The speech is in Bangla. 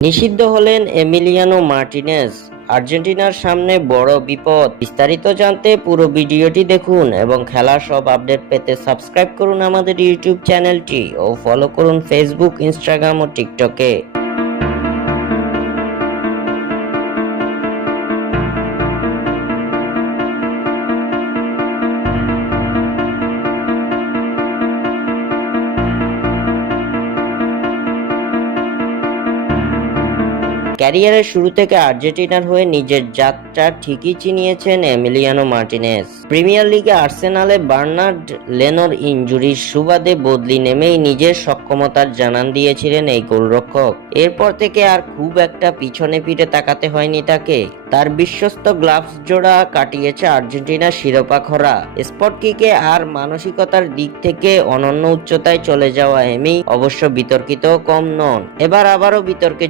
নিষিদ্ধ হলেন এমিলিয়ানো মার্টিনেজ। আর্জেন্টিনার সামনে বড় বিপদ। বিস্তারিত জানতে পুরো ভিডিওটি দেখুন এবং খেলার সব আপডেট পেতে সাবস্ক্রাইব করুন আমাদের ইউটিউব চ্যানেলটি ও ফলো করুন ফেসবুক, ইনস্টাগ্রাম ও টিকটকে। ক্যারিয়ারের শুরু থেকে আর্জেন্টিনার হয়ে নিজের যাত্রা ঠিকই চিনিয়েছেন এমিলিয়ানো মার্টিনেজ। প্রিমিয়ার লিগে আর্সেনালে বার্নার্ড লেনোর ইনজুরির সুবাদে বদলি নেমেই নিজের সক্ষমতার জানান দিয়েছিলেন এই গোলরক্ষক। এরপর থেকে আর খুব একটা পিছনে ফিরে তাকাতে হয়নি তাকে। তার বিশ্বস্ত গ্লাভস জোড়া কাটিয়েছে আর্জেন্টিনার শিরোপা খরা। স্পট কিকে আর মানসিকতার দিক থেকে অনন্য উচ্চতায় চলে যাওয়া এমি অবশ্য বিতর্কিত কম নন। এবার আবারও বিতর্কে